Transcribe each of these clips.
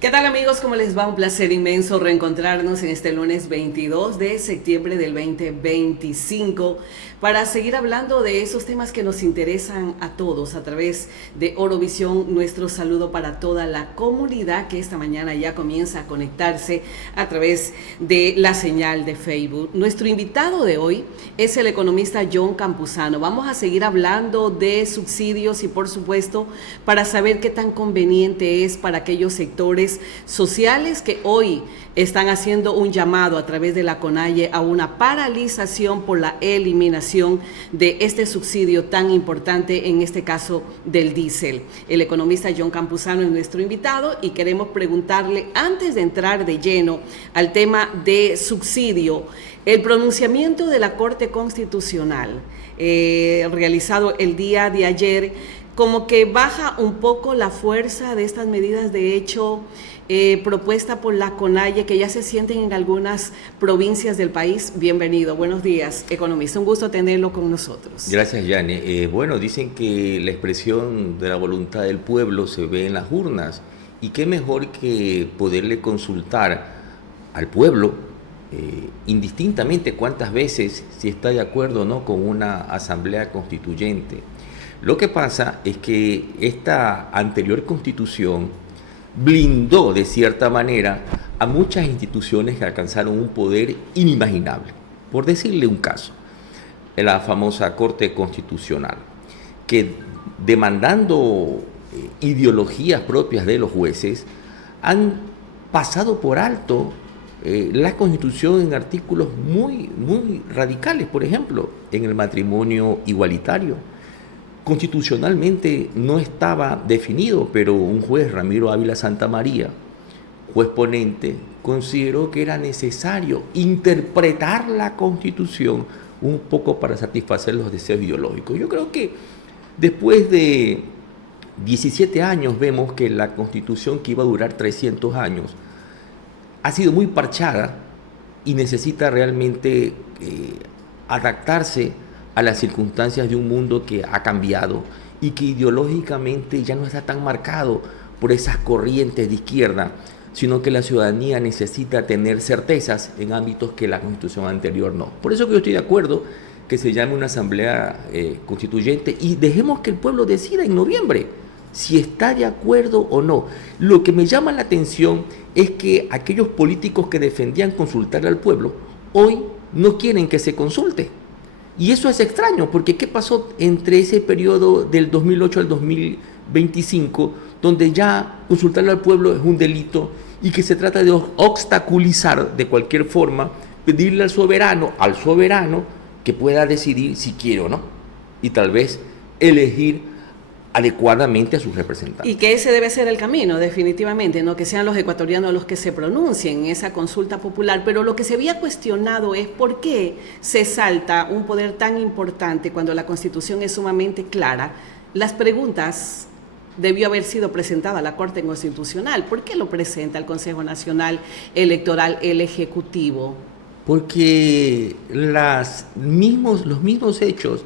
¿Qué tal amigos? ¿Cómo les va? Un placer inmenso reencontrarnos en este lunes 22 de septiembre del 2025 para seguir hablando de esos temas que nos interesan a todos a través de Orovisión. Nuestro saludo para toda la comunidad que esta mañana ya comienza a conectarse a través de la señal de Facebook. Nuestro invitado de hoy es el economista John Campuzano. Vamos a seguir hablando de subsidios y por supuesto para saber qué tan conveniente es para aquellos sectores sociales que hoy están haciendo un llamado a través de la CONAIE a una paralización por la eliminación de este subsidio tan importante, en este caso del diésel. El economista John Campuzano es nuestro invitado y queremos preguntarle, antes de entrar de lleno al tema de subsidio, el pronunciamiento de la Corte Constitucional realizado el día de ayer, como que baja un poco la fuerza de estas medidas de hecho propuesta por la CONAIE, que ya se sienten en algunas provincias del país. Bienvenido, buenos días, economista, un gusto tenerlo con nosotros. Gracias, Yane. Bueno, dicen que la expresión de la voluntad del pueblo se ve en las urnas, y qué mejor que poderle consultar al pueblo, indistintamente cuántas veces, si está de acuerdo o no con una asamblea constituyente. Lo que pasa es que esta anterior constitución blindó de cierta manera a muchas instituciones que alcanzaron un poder inimaginable. Por decirle un caso, la famosa Corte Constitucional, que demandando ideologías propias de los jueces, han pasado por alto la Constitución en artículos muy radicales. Por ejemplo, en el matrimonio igualitario. Constitucionalmente no estaba definido, pero un juez, Ramiro Ávila Santamaría, juez ponente, consideró que era necesario interpretar la Constitución un poco para satisfacer los deseos ideológicos. Yo creo que después de 17 años vemos que la Constitución, que iba a durar 300 años, ha sido muy parchada y necesita realmente adaptarse a las circunstancias de un mundo que ha cambiado y que ideológicamente ya no está tan marcado por esas corrientes de izquierda, sino que la ciudadanía necesita tener certezas en ámbitos que la Constitución anterior no. Por eso que yo estoy de acuerdo que se llame una asamblea constituyente y dejemos que el pueblo decida en noviembre si está de acuerdo o no. Lo que me llama la atención es que aquellos políticos que defendían consultar al pueblo hoy no quieren que se consulte. Y eso es extraño, porque ¿qué pasó entre ese periodo del 2008 al 2025, donde ya consultarle al pueblo es un delito y que se trata de obstaculizar de cualquier forma, pedirle al soberano que pueda decidir si quiere o no, y tal vez elegir adecuadamente a sus representantes? Y que ese debe ser el camino, definitivamente, no que sean los ecuatorianos los que se pronuncien en esa consulta popular. Pero lo que se había cuestionado es por qué se salta un poder tan importante cuando la Constitución es sumamente clara. Las preguntas debió haber sido presentada a la Corte Constitucional. ¿Por qué lo presenta el Consejo Nacional Electoral, el Ejecutivo? Porque los mismos hechos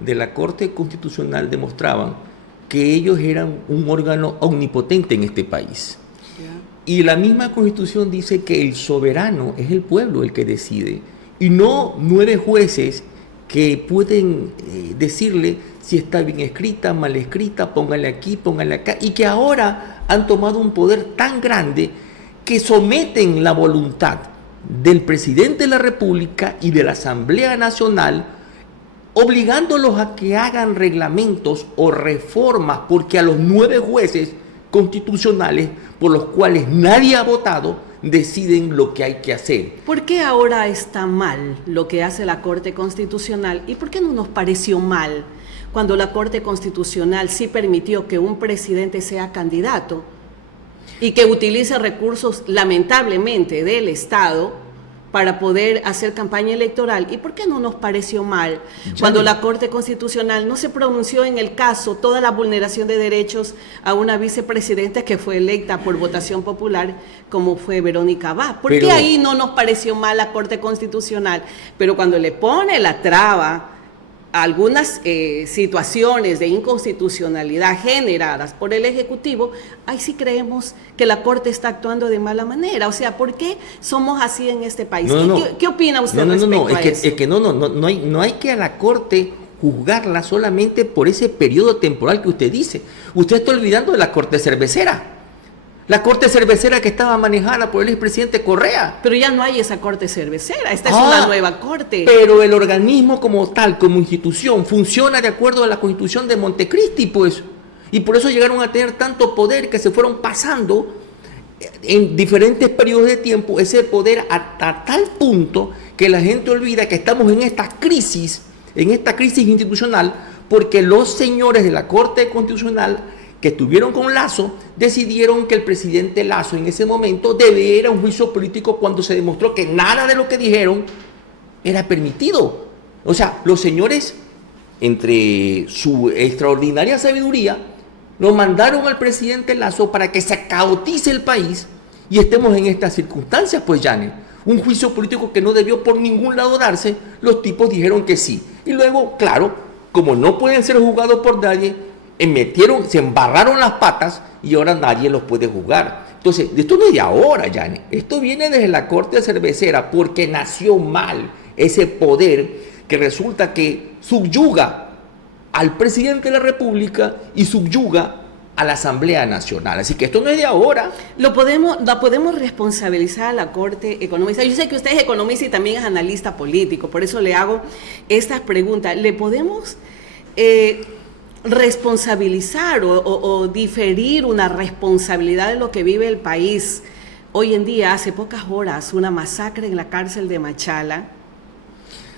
de la Corte Constitucional demostraban que ellos eran un órgano omnipotente en este país. Y la misma Constitución dice que el soberano es el pueblo el que decide, y no 9 jueces que pueden decirle si está bien escrita, mal escrita, póngale aquí, póngale acá, y que ahora han tomado un poder tan grande que someten la voluntad del presidente de la República y de la Asamblea Nacional, obligándolos a que hagan reglamentos o reformas, porque a los 9 jueces constitucionales por los cuales nadie ha votado deciden lo que hay que hacer. ¿Por qué ahora está mal lo que hace la Corte Constitucional y por qué no nos pareció mal cuando la Corte Constitucional sí permitió que un presidente sea candidato y que utilice recursos lamentablemente del Estado para poder hacer campaña electoral? ¿Y por qué no nos pareció mal cuando la Corte Constitucional no se pronunció en el caso toda la vulneración de derechos a una vicepresidenta que fue electa por votación popular como fue Verónica Abad? ¿Por qué ahí no nos pareció mal la Corte Constitucional? Pero cuando le pone la traba algunas situaciones de inconstitucionalidad generadas por el Ejecutivo, ahí sí creemos que la Corte está actuando de mala manera. O sea, ¿por qué somos así en este país? ¿Qué opina usted respecto a eso? Es que no hay que a la Corte juzgarla solamente por ese periodo temporal que usted dice. Usted está olvidando de la Corte Cervecera. La Corte Cervecera que estaba manejada por el expresidente Correa. Pero ya no hay esa Corte Cervecera, esta es una nueva Corte. Pero el organismo como tal, como institución, funciona de acuerdo a la Constitución de Montecristi, pues. Y por eso llegaron a tener tanto poder que se fueron pasando en diferentes periodos de tiempo ese poder hasta tal punto que la gente olvida que estamos en esta crisis institucional, porque los señores de la Corte Constitucional que estuvieron con Lazo, decidieron que el presidente Lazo en ese momento debiera un juicio político cuando se demostró que nada de lo que dijeron era permitido. O sea, los señores, entre su extraordinaria sabiduría, lo mandaron al presidente Lazo para que se caotice el país y estemos en estas circunstancias, pues, Janet. Un juicio político que no debió por ningún lado darse, los tipos dijeron que sí. Y luego, claro, como no pueden ser juzgados por nadie, se embarraron las patas y ahora nadie los puede juzgar. Entonces, esto no es de ahora, Janet. Esto viene desde la Corte Cervecera porque nació mal ese poder que resulta que subyuga al presidente de la República y subyuga a la Asamblea Nacional. Así que esto no es de ahora. La podemos responsabilizar a la Corte Económica. Yo sé que usted es economista y también es analista político, por eso le hago estas preguntas. ¿Le podemos responsabilizar o diferir una responsabilidad de lo que vive el país? Hoy en día, hace pocas horas, una masacre en la cárcel de Machala,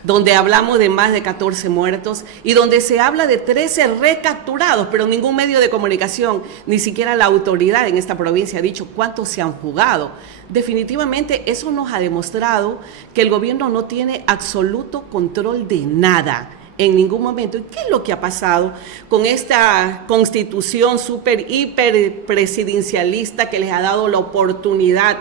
donde hablamos de más de 14 muertos y donde se habla de 13 recapturados, pero ningún medio de comunicación, ni siquiera la autoridad en esta provincia ha dicho cuántos se han fugado. Definitivamente eso nos ha demostrado que el gobierno no tiene absoluto control de nada en ningún momento. ¿Y qué es lo que ha pasado con esta constitución hiper presidencialista que les ha dado la oportunidad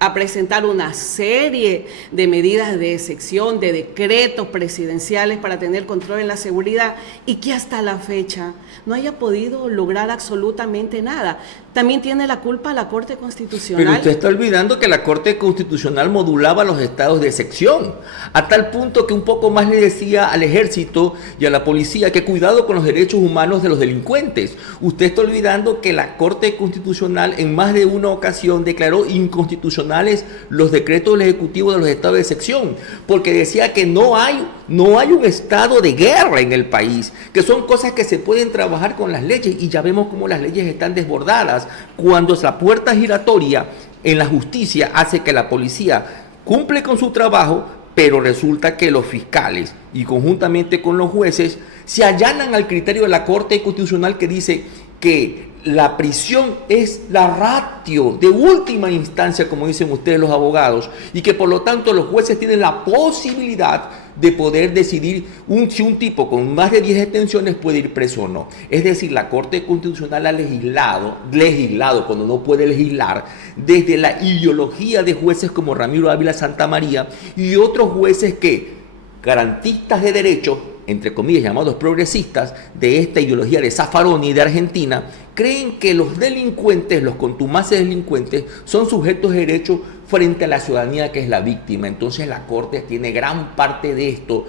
a presentar una serie de medidas de excepción, de decretos presidenciales para tener control en la seguridad y que hasta la fecha no haya podido lograr absolutamente nada? También tiene la culpa la Corte Constitucional. Pero usted está olvidando que la Corte Constitucional modulaba los estados de excepción, a tal punto que un poco más le decía al ejército y a la policía que cuidado con los derechos humanos de los delincuentes. Usted está olvidando que la Corte Constitucional en más de una ocasión declaró inconstitucionales los decretos del Ejecutivo de los estados de excepción, porque decía que no hay un estado de guerra en el país, que son cosas que se pueden trabajar con las leyes, y ya vemos cómo las leyes están desbordadas cuando esa puerta giratoria en la justicia hace que la policía cumple con su trabajo, pero resulta que los fiscales y conjuntamente con los jueces se allanan al criterio de la Corte Constitucional que dice que la prisión es la ratio de última instancia, como dicen ustedes los abogados, y que por lo tanto los jueces tienen la posibilidad de poder decidir si un tipo con más de 10 detenciones puede ir preso o no. Es decir, la Corte Constitucional ha legislado cuando no puede legislar, desde la ideología de jueces como Ramiro Ávila Santamaría y otros jueces que, garantistas de derechos, entre comillas llamados progresistas, de esta ideología de Zaffaroni de Argentina, creen que los delincuentes, los contumaces delincuentes, son sujetos de derecho frente a la ciudadanía que es la víctima. Entonces la Corte tiene gran parte de esto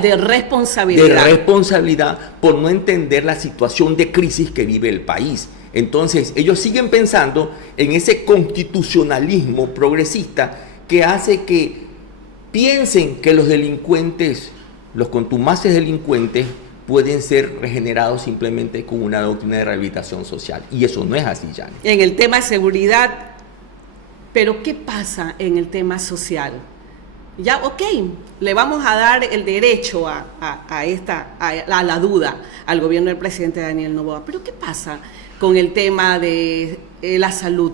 de responsabilidad. De responsabilidad por no entender la situación de crisis que vive el país. Entonces ellos siguen pensando en ese constitucionalismo progresista que hace que piensen que los delincuentes, los contumaces delincuentes, pueden ser regenerados simplemente con una doctrina de rehabilitación social. Y eso no es así, Janet. En el tema de seguridad, pero ¿qué pasa en el tema social? Ya, ok, le vamos a dar el derecho a la duda al gobierno del presidente Daniel Noboa, pero ¿qué pasa con el tema de la salud?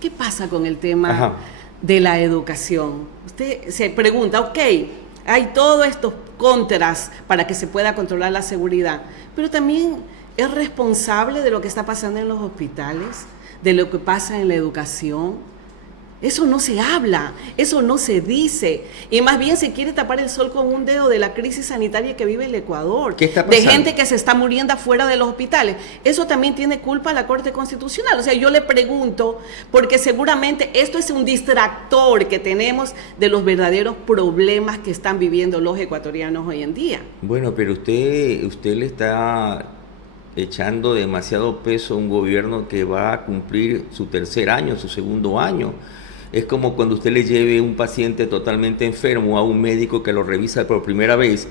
¿Qué pasa con el tema de la educación? Usted se pregunta, ok, hay todos estos contras para que se pueda controlar la seguridad, pero también es responsable de lo que está pasando en los hospitales, de lo que pasa en la educación. Eso no se habla, eso no se dice. Y más bien se quiere tapar el sol con un dedo de la crisis sanitaria que vive el Ecuador. ¿Qué está de pasando? gente que se está muriendo afuera de los hospitales. Eso también tiene culpa la Corte Constitucional. O sea, yo le pregunto, porque seguramente esto es un distractor que tenemos de los verdaderos problemas que están viviendo los ecuatorianos hoy en día. Bueno, pero usted le está echando demasiado peso a un gobierno que va a cumplir su tercer año, su segundo año. Es como cuando usted le lleve un paciente totalmente enfermo a un médico que lo revisa por primera vez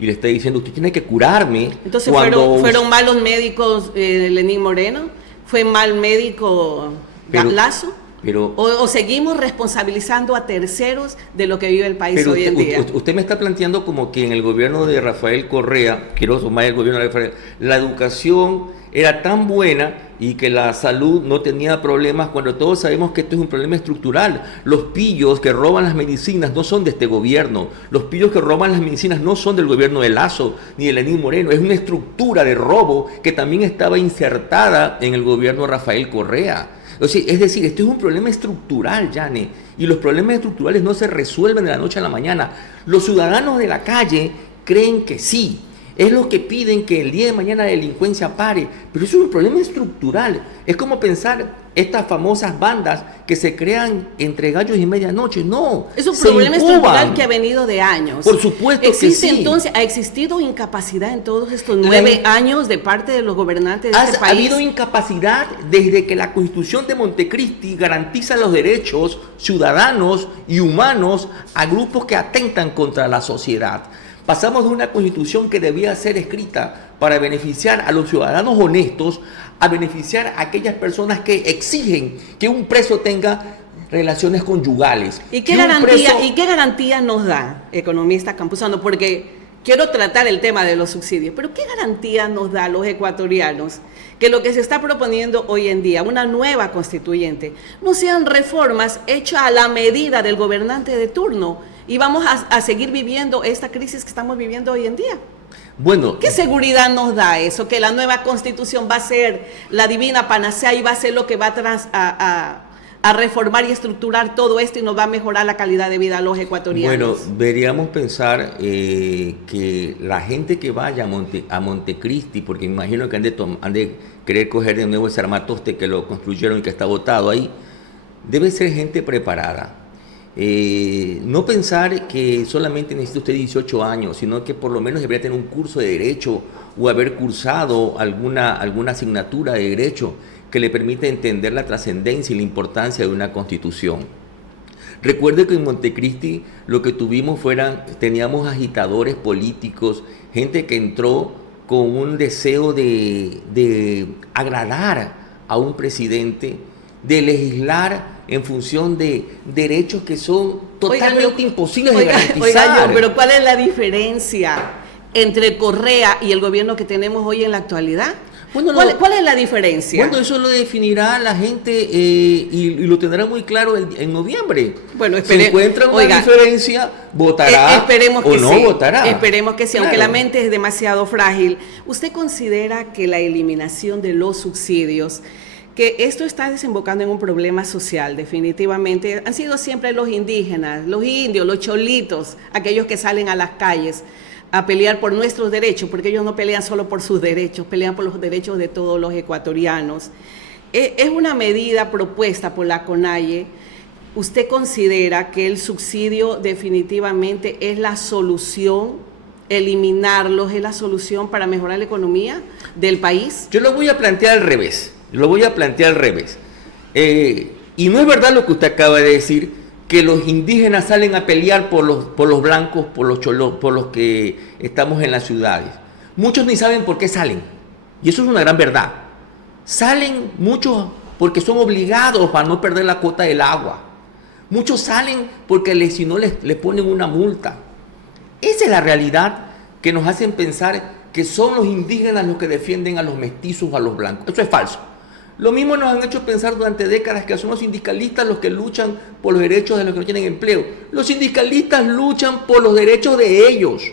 y le está diciendo, usted tiene que curarme. Entonces fueron malos médicos Lenín Moreno, fue mal médico Lazo. Pero, o seguimos responsabilizando a terceros de lo que vive el país hoy en día. Usted me está planteando como que en el gobierno de Rafael Correa, quiero sumar el gobierno de Rafael, la educación era tan buena y que la salud no tenía problemas, cuando todos sabemos que esto es un problema estructural. Los pillos que roban las medicinas no son de este gobierno, los pillos que roban las medicinas no son del gobierno de Lazo ni de Lenín Moreno, es una estructura de robo que también estaba insertada en el gobierno de Rafael Correa. O sea, es decir, esto es un problema estructural, Yane, y los problemas estructurales no se resuelven de la noche a la mañana. Los ciudadanos de la calle creen que sí, es lo que piden que el día de mañana la delincuencia pare, pero eso es un problema estructural. Es como pensar estas famosas bandas que se crean entre gallos y medianoche. No, es un problema estructural que ha venido de años. Por supuesto que sí. Entonces, ¿ha existido incapacidad en todos estos 9 años de parte de los gobernantes de este país? Ha habido incapacidad desde que la Constitución de Montecristi garantiza los derechos ciudadanos y humanos a grupos que atentan contra la sociedad. Pasamos de una Constitución que debía ser escrita para beneficiar a los ciudadanos honestos a beneficiar a aquellas personas que exigen que un preso tenga relaciones conyugales. ¿Y qué garantía nos da, economista Campuzano? Porque quiero tratar el tema de los subsidios, pero ¿qué garantía nos da a los ecuatorianos que lo que se está proponiendo hoy en día, una nueva constituyente, no sean reformas hechas a la medida del gobernante de turno y vamos a seguir viviendo esta crisis que estamos viviendo hoy en día? Bueno, ¿qué seguridad nos da eso? Que la nueva constitución va a ser la divina panacea y va a ser lo que va a reformar y estructurar todo esto y nos va a mejorar la calidad de vida a los ecuatorianos. Bueno, deberíamos pensar que la gente que vaya a Montecristi, porque imagino que han de querer coger de nuevo ese armatoste que lo construyeron y que está botado ahí, debe ser gente preparada. No pensar que solamente necesita usted 18 años, sino que por lo menos debería tener un curso de derecho o haber cursado alguna asignatura de derecho que le permita entender la trascendencia y la importancia de una constitución. Recuerde que en Montecristi lo que teníamos agitadores políticos, gente que entró con un deseo de agradar a un presidente, de legislar en función de derechos que son totalmente imposibles de garantizar. Pero ¿cuál es la diferencia entre Correa y el gobierno que tenemos hoy en la actualidad? Bueno, ¿Cuál es la diferencia? Bueno, eso lo definirá la gente y lo tendrá muy claro en noviembre. Bueno, si encuentran una diferencia, votará o no votará. Esperemos que sí, claro. Aunque la mente es demasiado frágil. ¿Usted considera que la eliminación de los subsidios, que esto está desembocando en un problema social, definitivamente? Han sido siempre los indígenas, los indios, los cholitos, aquellos que salen a las calles a pelear por nuestros derechos, porque ellos no pelean solo por sus derechos, pelean por los derechos de todos los ecuatorianos. Es una medida propuesta por la CONAIE. ¿Usted considera que el subsidio definitivamente es la solución? ¿Eliminarlos es la solución para mejorar la economía del país? Yo lo voy a plantear al revés. Y no es verdad lo que usted acaba de decir, que los indígenas salen a pelear por los blancos, por los cholos, por los que estamos en las ciudades. Muchos ni saben por qué salen. Y eso es una gran verdad. Salen muchos porque son obligados para no perder la cuota del agua. Muchos salen porque si no les ponen una multa. Esa es la realidad que nos hacen pensar que son los indígenas los que defienden a los mestizos o a los blancos. Eso es falso. Lo mismo nos han hecho pensar durante décadas que son los sindicalistas los que luchan por los derechos de los que no tienen empleo. Los sindicalistas luchan por los derechos de ellos.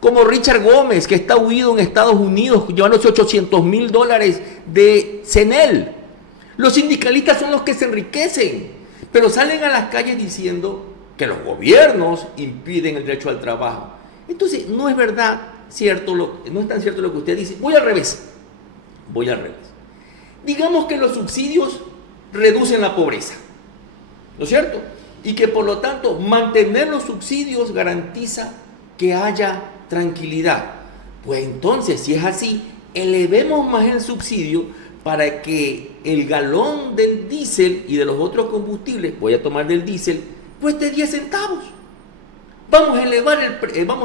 Como Richard Gómez, que está huido en Estados Unidos, llevándose $800,000 de CENEL. Los sindicalistas son los que se enriquecen. Pero salen a las calles diciendo que los gobiernos impiden el derecho al trabajo. Entonces, no es verdad cierto, no es tan cierto lo que usted dice. Voy al revés. Digamos que los subsidios reducen la pobreza, ¿no es cierto? Y que por lo tanto mantener los subsidios garantiza que haya tranquilidad. Pues entonces, si es así, elevemos más el subsidio para que el galón del diésel y de los otros combustibles, voy a tomar del diésel, cueste 10 centavos. Vamos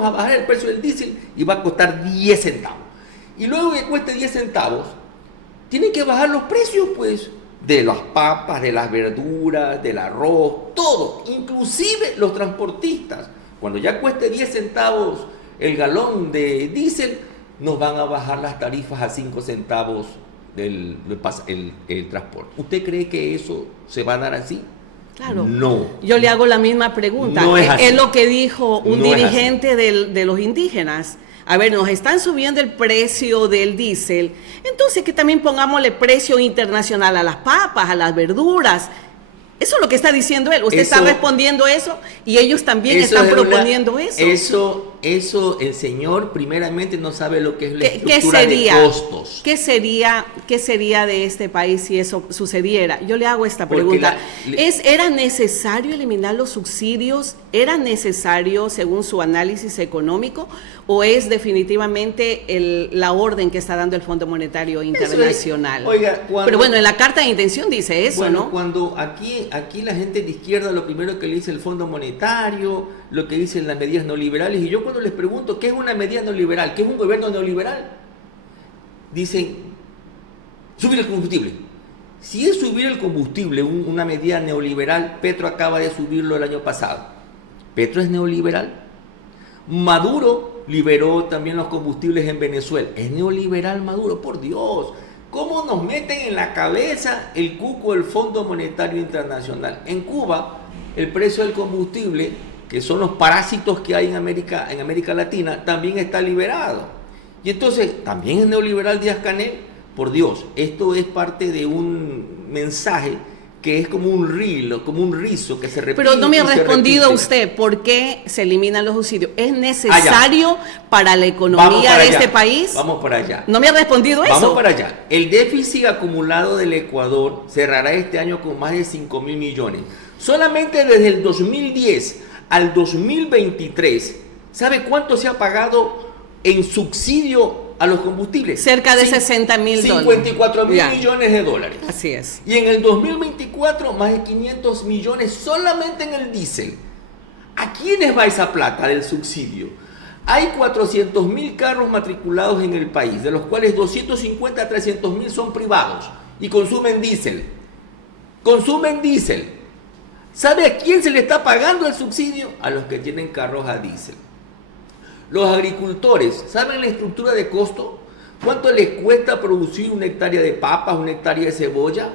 a bajar el precio del diésel y va a costar 10 centavos. Y luego que cueste 10 centavos, tienen que bajar los precios, pues, de las papas, de las verduras, del arroz, todo, inclusive los transportistas. Cuando ya cueste 10 centavos el galón de diésel, nos van a bajar las tarifas a 5 centavos el transporte. ¿Usted cree que eso se va a dar así? Claro. No. Yo le hago la misma pregunta. No es así. Es lo que dijo un No dirigente de los indígenas. A ver, nos están subiendo el precio del diésel, entonces que también pongámosle precio internacional a las papas, a las verduras. Eso es lo que está diciendo él. Usted está respondiendo eso y ellos también están proponiendo eso. Eso el señor primeramente no sabe lo que es la estructura de costos. ¿Qué sería de este país si eso sucediera? Yo le hago esta pregunta. ¿Era necesario eliminar los subsidios? ¿Era necesario según su análisis económico? ¿O es definitivamente la orden que está dando el Fondo Monetario Internacional? Pero bueno, en la carta de intención dice eso, bueno, ¿no? Cuando aquí la gente de izquierda lo primero que le dice el Fondo Monetario, lo que dicen las medidas neoliberales, y yo cuando les pregunto qué es una medida neoliberal, qué es un gobierno neoliberal, dicen subir el combustible. Si es subir el combustible una medida neoliberal, Petro acaba de subirlo el año pasado. ¿Petro es neoliberal? Maduro liberó también los combustibles en Venezuela. ¿Es neoliberal Maduro? Por Dios. ¿Cómo nos meten en la cabeza el cuco del Fondo Monetario Internacional? En Cuba, el precio del combustible, que son los parásitos que hay en América Latina, también está liberado. Y entonces, ¿también es neoliberal Díaz-Canel? Por Dios, esto es parte de un mensaje que es como un rizo que se repite. Pero no me ha respondido usted por qué se eliminan los subsidios. ¿Es necesario para la economía de este país? Vamos para allá. No me ha respondido eso. Vamos para allá. El déficit acumulado del Ecuador cerrará este año con más de 5.000 millones. Solamente desde el 2010 al 2023, ¿sabe cuánto se ha pagado en subsidio a los combustibles? Cerca de $60.000. 54.000 millones de dólares. Así es. Y en el 2024, más de 500 millones solamente en el diésel. ¿A quiénes va esa plata del subsidio? Hay 400.000 carros matriculados en el país, de los cuales 250 a 300.000 son privados y consumen diésel. ¿Sabe a quién se le está pagando el subsidio? A los que tienen carros a diésel. Los agricultores, ¿saben la estructura de costo? ¿Cuánto les cuesta producir una hectárea de papas, una hectárea de cebolla?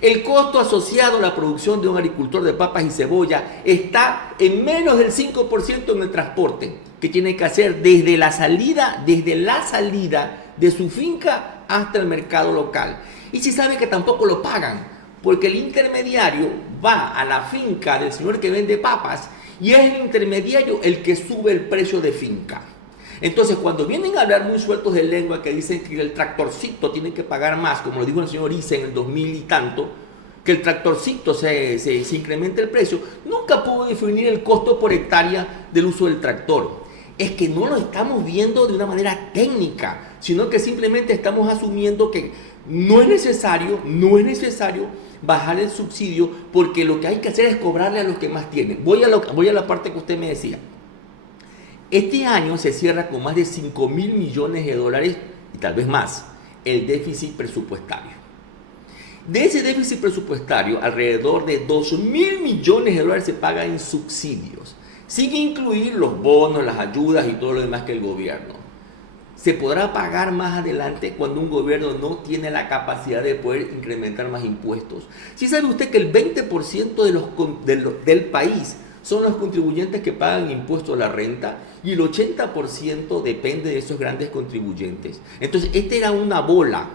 El costo asociado a la producción de un agricultor de papas y cebolla está en menos del 5% en el transporte que tiene que hacer desde la salida de su finca hasta el mercado local. Y si sabe que tampoco lo pagan, porque el intermediario va a la finca del señor que vende papas y es el intermediario el que sube el precio de finca. Entonces, cuando vienen a hablar muy sueltos de lengua que dicen que el tractorcito tiene que pagar más, como lo dijo el señor Issa en el 2000 y tanto, que el tractorcito se incremente el precio, nunca pudo definir el costo por hectárea del uso del tractor. Es que no lo estamos viendo de una manera técnica, sino que simplemente estamos asumiendo que no es necesario bajar el subsidio, porque lo que hay que hacer es cobrarle a los que más tienen. Voy a la parte que usted me decía. Este año se cierra con más de 5.000 millones de dólares y tal vez más el déficit presupuestario. De ese déficit presupuestario, alrededor de 2.000 millones de dólares se paga en subsidios, sin incluir los bonos, las ayudas y todo lo demás que el gobierno. Se podrá pagar más adelante cuando un gobierno no tiene la capacidad de poder incrementar más impuestos. ¿Sí sabe usted que el 20% del país son los contribuyentes que pagan impuestos a la renta y el 80% depende de esos grandes contribuyentes? Entonces, esta era una bola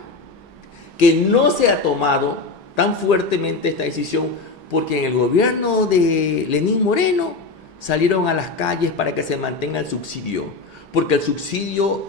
que no se ha tomado tan fuertemente esta decisión porque en el gobierno de Lenín Moreno salieron a las calles para que se mantenga el subsidio, porque el subsidio,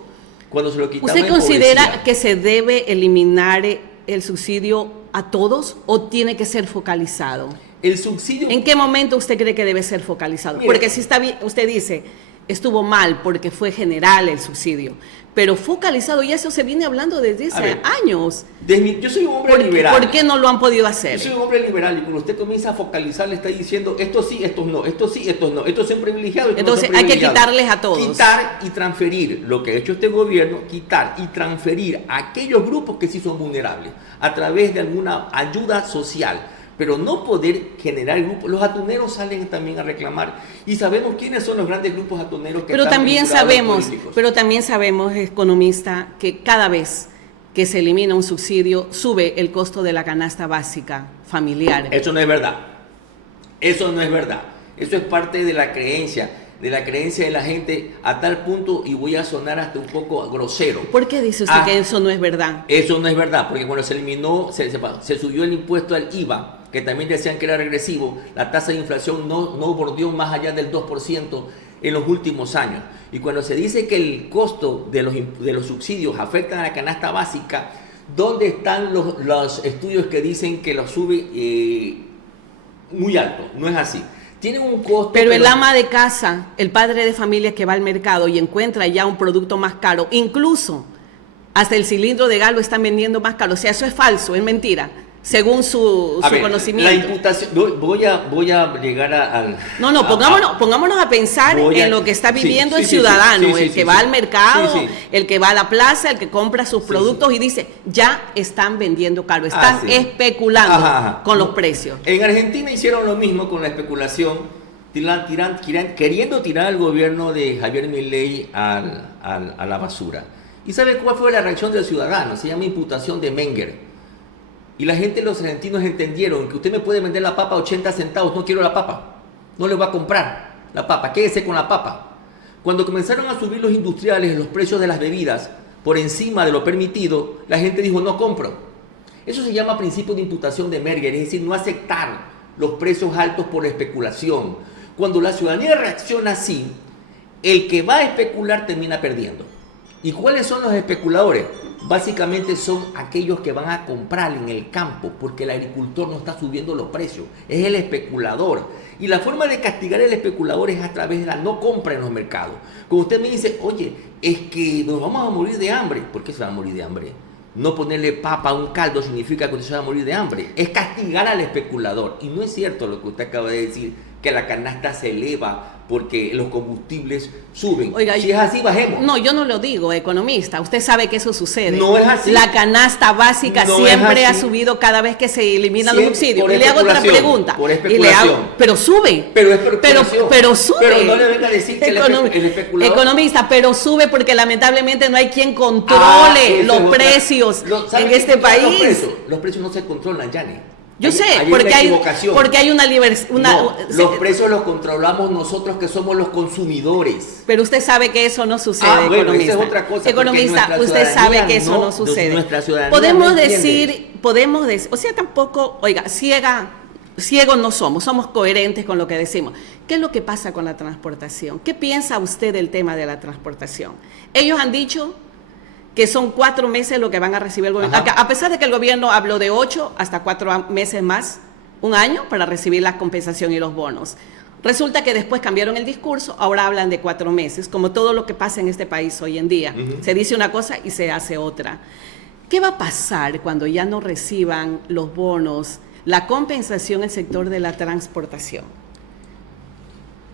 cuando se lo quitaban, ¿usted considera que se debe eliminar el subsidio a todos o tiene que ser focalizado? El subsidio... ¿En qué momento usted cree que debe ser focalizado? Mira, porque si está bien, usted dice, estuvo mal porque fue general el subsidio, pero focalizado, y eso se viene hablando desde hace años. Yo soy un hombre liberal. ¿Por qué no lo han podido hacer? Yo soy un hombre liberal y cuando usted comienza a focalizar le está diciendo esto sí, estos no, esto sí, estos no, estos son privilegiados. Entonces hay que quitarles a todos. Quitar y transferir, lo que ha hecho este gobierno, quitar y transferir a aquellos grupos que sí son vulnerables a través de alguna ayuda social. Pero no poder generar grupos. Los atuneros salen también a reclamar y sabemos quiénes son los grandes grupos atuneros que pero están también vinculados a los sabemos, políticos. pero también sabemos, economista, que cada vez que se elimina un subsidio sube el costo de la canasta básica familiar. Eso no es verdad. Eso no es verdad. Eso es parte de la creencia de la gente a tal punto, y voy a sonar hasta un poco grosero. ¿Por qué dice usted que eso no es verdad? Eso no es verdad, porque cuando se eliminó, se subió el impuesto al IVA, que también decían que era regresivo, la tasa de inflación no bordeó más allá del 2% en los últimos años. Y cuando se dice que el costo de los subsidios afectan a la canasta básica, ¿dónde están los estudios que dicen que lo sube muy alto? No es así. Tienen un costo. Pero el ama de casa, el padre de familia que va al mercado y encuentra ya un producto más caro, incluso hasta el cilindro de gas lo están vendiendo más caro. O sea, eso es falso, es mentira, según su conocimiento. La imputación, voy a llegar al... Pongámonos a pensar en lo que está viviendo el ciudadano, el que va al mercado, el que va a la plaza, el que compra sus productos y dice, ya están vendiendo caro, están especulando con los precios. En Argentina hicieron lo mismo con la especulación, queriendo tirar al gobierno de Javier Milei a la basura. ¿Y sabe cuál fue la reacción del ciudadano? Se llama imputación de Menger. Y la gente, los argentinos entendieron que usted me puede vender la papa a 80 centavos, no quiero la papa, no le voy a comprar la papa, quédese con la papa. Cuando comenzaron a subir los industriales los precios de las bebidas por encima de lo permitido, la gente dijo no compro. Eso se llama principio de imputación de Menger, es decir, no aceptar los precios altos por especulación. Cuando la ciudadanía reacciona así, el que va a especular termina perdiendo. ¿Y cuáles son los especuladores? Básicamente son aquellos que van a comprar en el campo porque el agricultor no está subiendo los precios, es el especulador. Y la forma de castigar al especulador es a través de la no compra en los mercados. Como usted me dice, oye, es que nos vamos a morir de hambre. ¿Por qué se va a morir de hambre? No ponerle papa a un caldo significa que usted se va a morir de hambre. Es castigar al especulador. Y no es cierto lo que usted acaba de decir, que la canasta se eleva porque los combustibles suben. Oiga, si es así, bajemos. No, yo no lo digo, economista. Usted sabe que eso sucede. No es así. La canasta básica no siempre ha subido cada vez que se eliminan los subsidios. Y le hago otra pregunta. Por especulación. Pero sube. Pero sube. Pero no le venga a decir que el especulador... Economista, pero sube porque lamentablemente no hay quien controle los precios en este país. Los precios no se controlan, Yane. Yo sé, porque hay una libertad. Los precios los controlamos nosotros que somos los consumidores. Pero usted sabe que eso no sucede, economista. Esa es otra cosa. Economista, usted sabe que eso no sucede. Podemos decir, o sea, tampoco, oiga, ciegos no somos coherentes con lo que decimos. ¿Qué es lo que pasa con la transportación? ¿Qué piensa usted del tema de la transportación? Ellos han dicho que son 4 meses lo que van a recibir el gobierno. A pesar de que el gobierno habló de 8 hasta 4 meses más, un año, para recibir la compensación y los bonos. Resulta que después cambiaron el discurso, ahora hablan de 4 meses, como todo lo que pasa en este país hoy en día. Se dice una cosa y se hace otra. ¿Qué va a pasar cuando ya no reciban los bonos, la compensación en el sector de la transportación?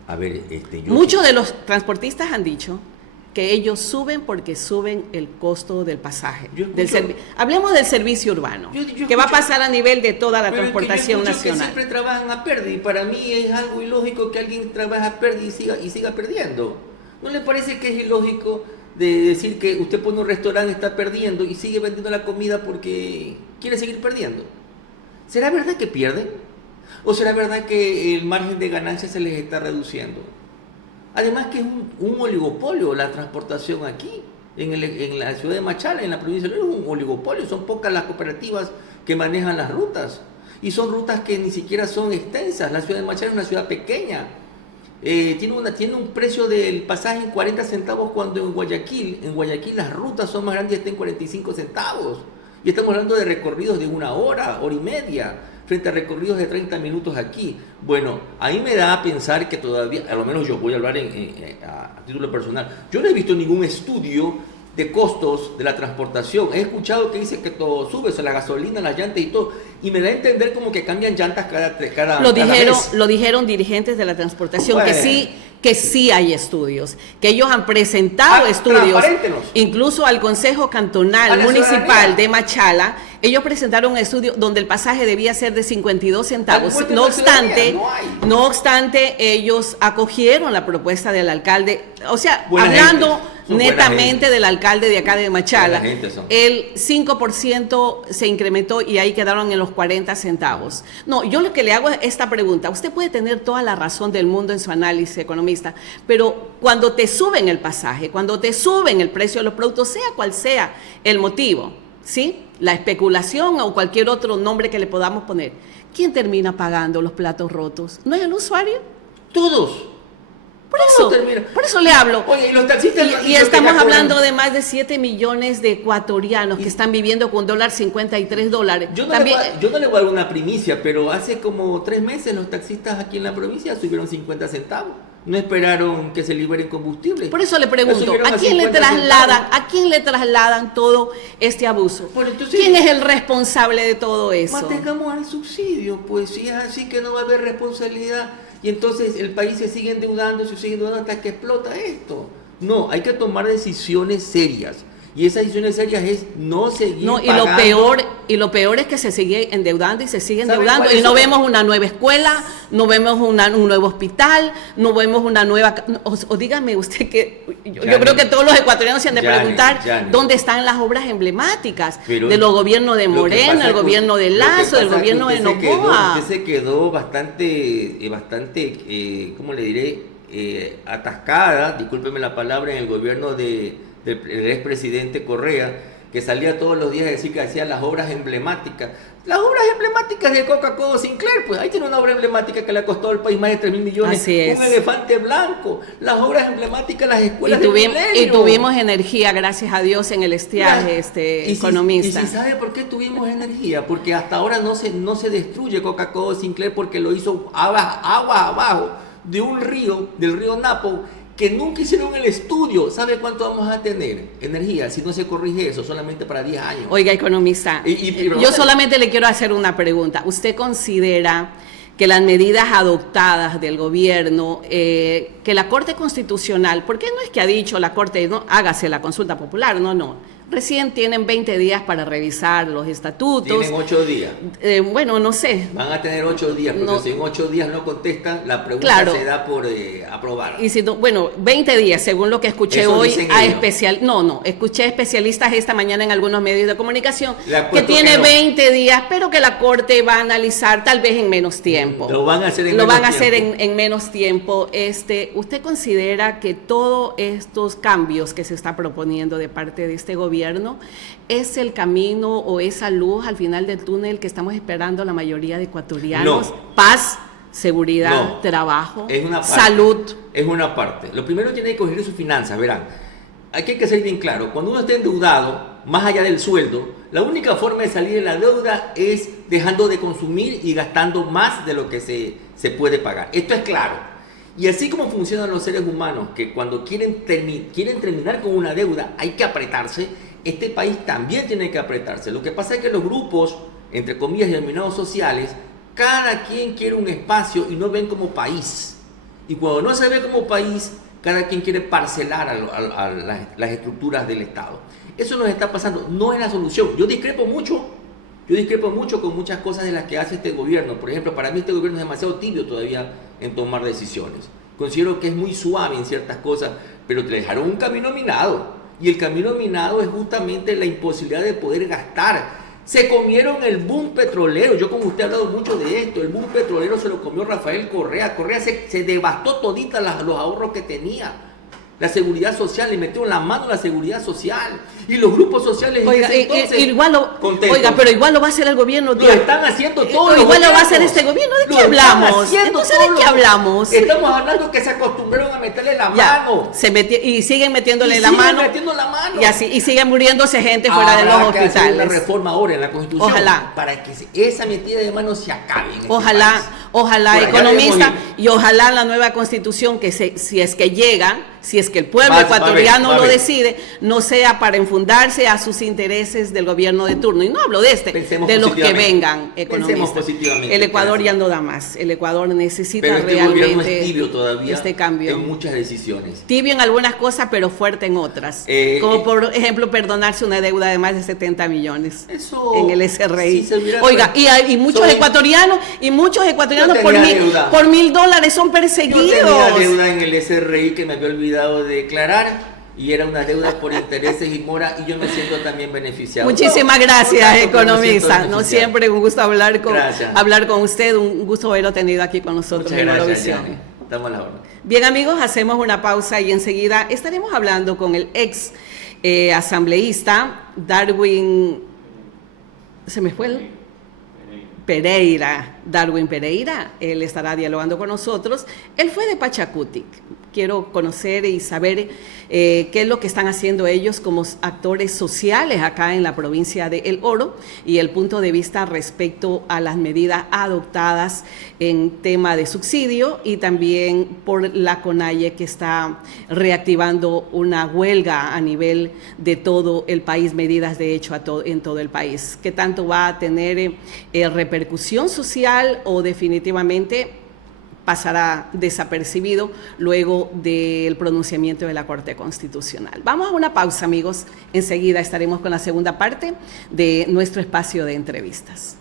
A ver, muchos de los transportistas han dicho que ellos suben porque suben el costo del pasaje. Hablemos del servicio urbano, que va a pasar a nivel de toda la transportación nacional. Que siempre trabajan a pérdida y para mí es algo ilógico que alguien trabaje a pérdida y siga perdiendo. ¿No le parece que es ilógico de decir que usted pone un restaurante y está perdiendo y sigue vendiendo la comida porque quiere seguir perdiendo? ¿Será verdad que pierden? ¿O será verdad que el margen de ganancia se les está reduciendo? Además que es un oligopolio la transportación aquí, en la ciudad de Machala, en la provincia de Loreto, es un oligopolio, son pocas las cooperativas que manejan las rutas. Y son rutas que ni siquiera son extensas. La ciudad de Machala es una ciudad pequeña. Tiene un precio del pasaje en 40 centavos cuando en Guayaquil las rutas son más grandes y están en 45 centavos. Y estamos hablando de recorridos de 1 hora, hora y media, frente a recorridos de 30 minutos aquí. Bueno, a mí me da a pensar que todavía, a lo menos yo voy a hablar a título personal, yo no he visto ningún estudio de costos de la transportación. He escuchado que dice que todo sube, o sea, la gasolina, las llantas y todo, y me da a entender como que cambian llantas cada mes. Lo dijeron dirigentes de la transportación, Bueno. que sí hay estudios, que ellos han presentado estudios, incluso al Consejo Cantonal Municipal de Machala, ellos presentaron un estudio donde el pasaje debía ser de 52 centavos. No obstante, ellos acogieron la propuesta del alcalde, o sea, hablando netamente del alcalde de acá de Machala, el 5% se incrementó y ahí quedaron en los 40 centavos. No, yo lo que le hago es esta pregunta. Usted puede tener toda la razón del mundo en su análisis economista, pero cuando te suben el pasaje, cuando te suben el precio de los productos, sea cual sea el motivo, ¿sí? La especulación o cualquier otro nombre que le podamos poner, ¿quién termina pagando los platos rotos? ¿No es el usuario? Todos. Por eso le hablo. Oye, y los taxistas y estamos hablando de más de 7 millones de ecuatorianos que están viviendo con $53. Yo no le voy a dar una primicia, pero hace como 3 meses los taxistas aquí en la provincia subieron 50 centavos. No esperaron que se liberen combustible. Por eso le pregunto, ¿a quién le trasladan todo este abuso? Bueno, entonces, ¿quién es el responsable de todo eso? Mantengamos al subsidio, pues si es así que no va a haber responsabilidad. Y entonces el país se sigue endeudando hasta que explota esto. No, hay que tomar decisiones serias. Y esas decisiones serias es no seguir pagando. Y lo peor es que se sigue endeudando y se sigue endeudando. Y no vemos una nueva escuela, no vemos un nuevo hospital, no vemos una nueva... O dígame usted que... Yo creo que todos los ecuatorianos se han de preguntar dónde están las obras emblemáticas de los gobiernos de Morena, el gobierno de Lazo, del gobierno de Noboa. Usted se quedó bastante, ¿cómo le diré? Atascada, discúlpeme la palabra, en el gobierno del expresidente Correa, que salía todos los días a decir que hacía las obras emblemáticas. Las obras emblemáticas de Coca-Cola Sinclair, pues ahí tiene una obra emblemática que le ha costado al país más de 3.000 millones. Así es. Un elefante blanco. Las obras emblemáticas, las escuelas de Milenio. Y tuvimos energía, gracias a Dios, en el estiaje, economista. ¿Y si sabe por qué tuvimos energía? Porque hasta ahora no se destruye Coca-Cola Sinclair porque lo hizo agua abajo de un río, del río Napo, que nunca hicieron el estudio. ¿Sabe cuánto vamos a tener energía si no se corrige eso? Solamente para 10 años. Oiga, economista, yo solamente le quiero hacer una pregunta. ¿Usted considera que las medidas adoptadas del gobierno, que la Corte Constitucional, porque no es que ha dicho la Corte, no, hágase la consulta popular, no, recién tienen 20 días para revisar los estatutos. Tienen 8 días. Bueno, no sé. Van a tener 8 días, porque si en 8 días no contestan, la pregunta se da por aprobada. Y si no, 20 días, según lo que escuché eso hoy, escuché especialistas esta mañana en algunos medios de comunicación que tiene 20 días, pero que la Corte va a analizar tal vez en menos tiempo. Lo van a hacer en menos tiempo. ¿Usted considera que todos estos cambios que se está proponiendo de parte de este gobierno es el camino o esa luz al final del túnel que estamos esperando la mayoría de ecuatorianos? No. Paz, seguridad, trabajo, salud. Es una parte. Lo primero tiene que corregir sus finanzas, verán. Aquí hay que ser bien claro. Cuando uno está endeudado, más allá del sueldo, la única forma de salir de la deuda es dejando de consumir y gastando más de lo que se puede pagar. Esto es claro. Y así como funcionan los seres humanos, que cuando quieren terminar con una deuda hay que apretarse, este país también tiene que apretarse. Lo que pasa es que los grupos, entre comillas, denominados sociales, cada quien quiere un espacio y no ven como país. Y cuando no se ve como país, cada quien quiere parcelar a las estructuras del Estado. Eso nos está pasando, no es la solución. Yo discrepo mucho con muchas cosas de las que hace este gobierno. Por ejemplo, para mí este gobierno es demasiado tibio todavía en tomar decisiones. Considero que es muy suave en ciertas cosas, pero te dejaron un camino minado. Y el camino minado es justamente la imposibilidad de poder gastar. Se comieron el boom petrolero. Yo con usted he hablado mucho de esto. El boom petrolero se lo comió Rafael Correa. Correa se devastó todita los ahorros que tenía. La seguridad social, le metieron la mano a la seguridad social. Y los grupos sociales Oiga, pero igual lo va a hacer el gobierno. Lo están haciendo todos. Igual lo va a hacer este gobierno. ¿De qué hablamos? Entonces, ¿de qué hablamos? Estamos hablando que se acostumbraron a meterle la mano. Y siguen metiendo la mano. Y así, y siguen muriéndose gente fuera de los hospitales. Hacer una reforma ahora en la Constitución. Ojalá. Para que esa metida de mano se acabe. En Ojalá, economista, y ojalá la nueva Constitución, que si es que llega, si es que el pueblo ecuatoriano lo decide, no sea para enfundarse a sus intereses del gobierno de turno. Y no hablo de de los que vengan, economistas. El Ecuador ya no da más. El Ecuador necesita realmente es tibio todavía este cambio. En muchas decisiones. Tibio en algunas cosas, pero fuerte en otras. Como por ejemplo, perdonarse una deuda de más de 70 millones en el SRI. Oiga, y muchos ecuatorianos por $1,000 son perseguidos. Yo tenía deuda en el SRI que me había olvidado de declarar y era una deuda por intereses y mora y yo me siento también beneficiado. Muchísimas gracias, economista. No siempre un gusto hablar con usted, un gusto haberlo tenido aquí con nosotros en Eurovisión. Estamos a la hora. Bien, amigos, hacemos una pausa y enseguida estaremos hablando con el ex asambleísta Darwin, se me fue Darwin Pereira. Él estará dialogando con nosotros. Él fue de Pachacutic. Quiero conocer y saber qué es lo que están haciendo ellos como actores sociales acá en la provincia de El Oro y el punto de vista respecto a las medidas adoptadas en tema de subsidio y también por la CONAIE, que está reactivando una huelga a nivel de todo el país, medidas de hecho en todo el país. ¿Qué tanto va a tener repercusión social o definitivamente pasará desapercibido luego del pronunciamiento de la Corte Constitucional? Vamos a una pausa, amigos. Enseguida estaremos con la segunda parte de nuestro espacio de entrevistas.